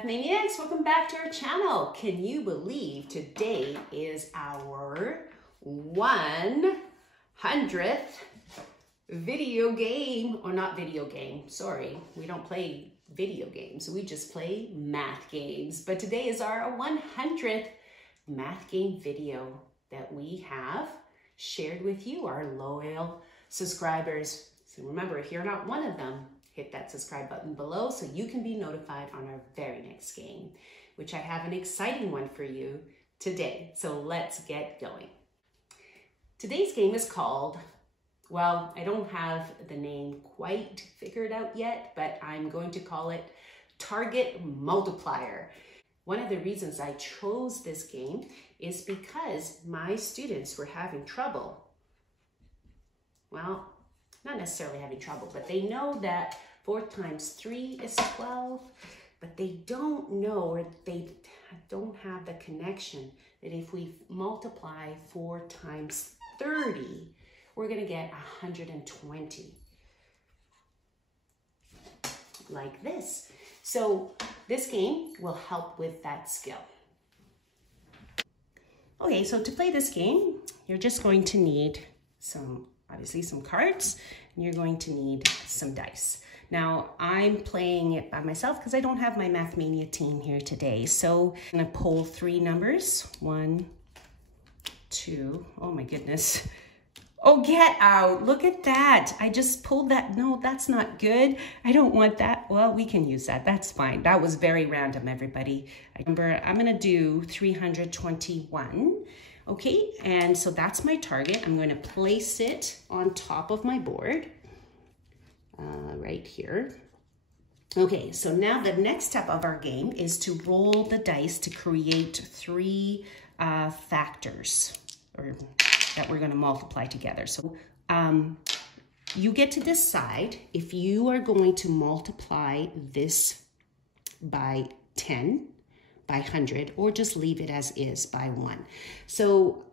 Math Maniacs, welcome back to our channel. Can you believe today is our 100th video game, or not video game, sorry, we don't play video games, we just play math games. But today is our 100th math game video that we have shared with you, our loyal subscribers. So remember, if you're not one of them, hit that subscribe button below so you can be notified on our very next game, which I have an exciting one for you today. So let's get going. Today's game is called, well, I don't have the name quite figured out yet, but I'm going to call it Target Multiplier. One of the reasons I chose this game is because my students were having trouble. Well, not necessarily having trouble, but they know that 4 times 3 is 12, but they don't know, or they don't have the connection that if we multiply 4 times 30, we're gonna get 120, like this. So this game will help with that skill. Okay, so to play this game, you're just going to need obviously some cards, and you're going to need some dice. Now, I'm playing it by myself because I don't have my Mathmania team here today. So I'm gonna pull 3 numbers. 1, 2, oh my goodness. Oh, get out, look at that. I just pulled that. No, that's not good. I don't want that. Well, we can use that, that's fine. That was very random, everybody. Remember, I'm gonna do 321. Okay, and so that's my target. I'm going to place it on top of my board, right here. Okay, so now the next step of our game is to roll the dice to create 3 factors that we're going to multiply together. So you get to decide if you are going to multiply this by 10, by 100, or just leave it as is by 1. So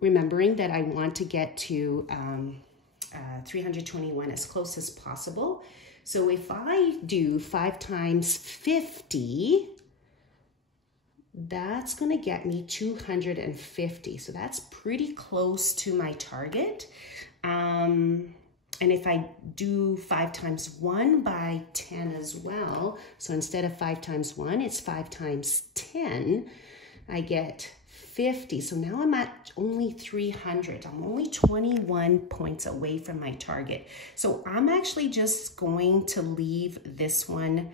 remembering that I want to get to 321 as close as possible. So if I do 5 times 50, that's going to get me 250. So that's pretty close to my target. And if I do 5 times 1 by 10 as well, so instead of 5 times 1, it's 5 times 10, I get 50. So now I'm at only 300. I'm only 21 points away from my target. So I'm actually just going to leave this one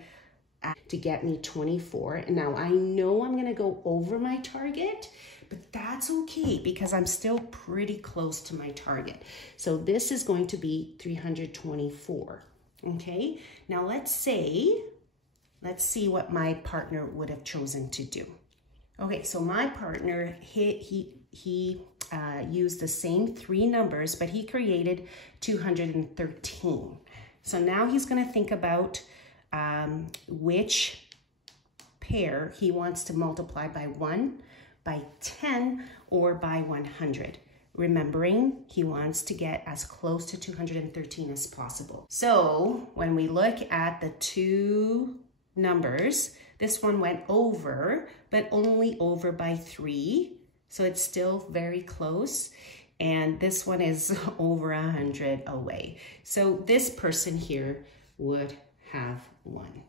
to get me 24. And now I know I'm going to go over my target, but that's okay because I'm still pretty close to my target. So this is going to be 324. Okay, now let's see what my partner would have chosen to do. Okay, so my partner, he used the same 3 numbers, but he created 213. So now he's going to think about which pair he wants to multiply by 1, by 10, or by 100. Remembering he wants to get as close to 213 as possible. So when we look at the 2 numbers, this one went over, but only over by 3. So it's still very close. And this one is over 100 away. So this person here would have won.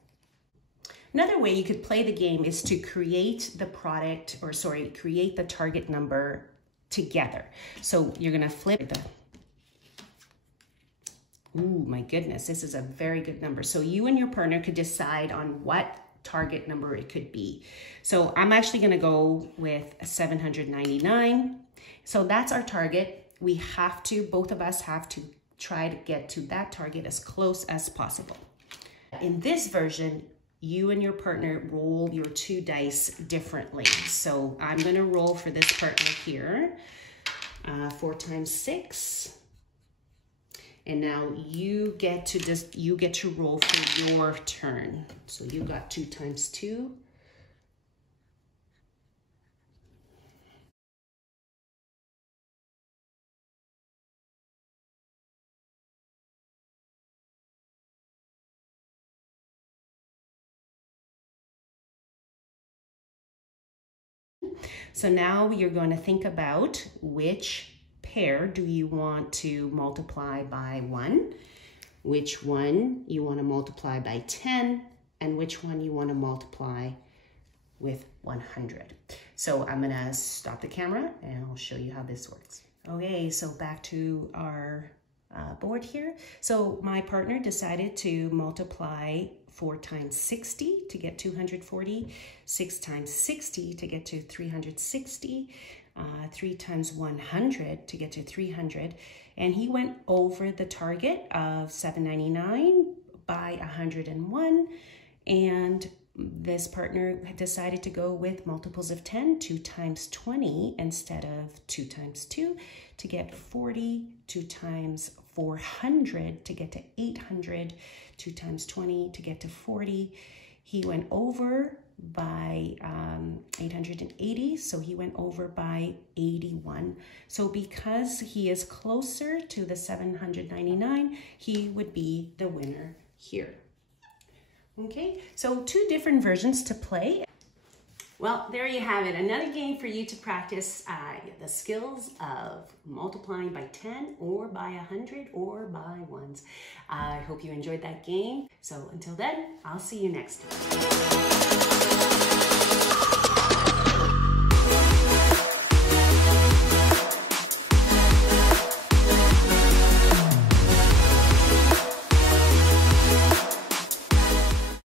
Another way you could play the game is to create the product, or sorry, create the target number together. So you're gonna flip the, ooh, my goodness, this is a very good number. So you and your partner could decide on what target number it could be. So I'm actually gonna go with 799. So that's our target. We have to, both of us have to try to get to that target as close as possible. In this version, you and your partner roll your 2 dice differently. So I'm gonna roll for this partner here, 4 times 6. And now you get to roll for your turn. So you got 2 times 2. So now you're going to think about which pair do you want to multiply by 1, which one you want to multiply by 10, and which one you want to multiply with 100. So I'm gonna stop the camera and I'll show you how this works. Okay, so back to our board here. So my partner decided to multiply 4 times 60 to get 240, 6 times 60 to get to 360, 3 times 100 to get to 300, and he went over the target of $7.99 by 101, and this partner decided to go with multiples of 10, 2 times 20 instead of 2 times 2 to get 40, 2 times 400 to get to 800, 2 times 20 to get to 40. He went over by 880, so he went over by 81. So because he is closer to the 799, he would be the winner here. Okay, so 2 different versions to play. Well, there you have it. Another game for you to practice the skills of multiplying by 10 or by 100 or by ones. I hope you enjoyed that game. So until then, I'll see you next time.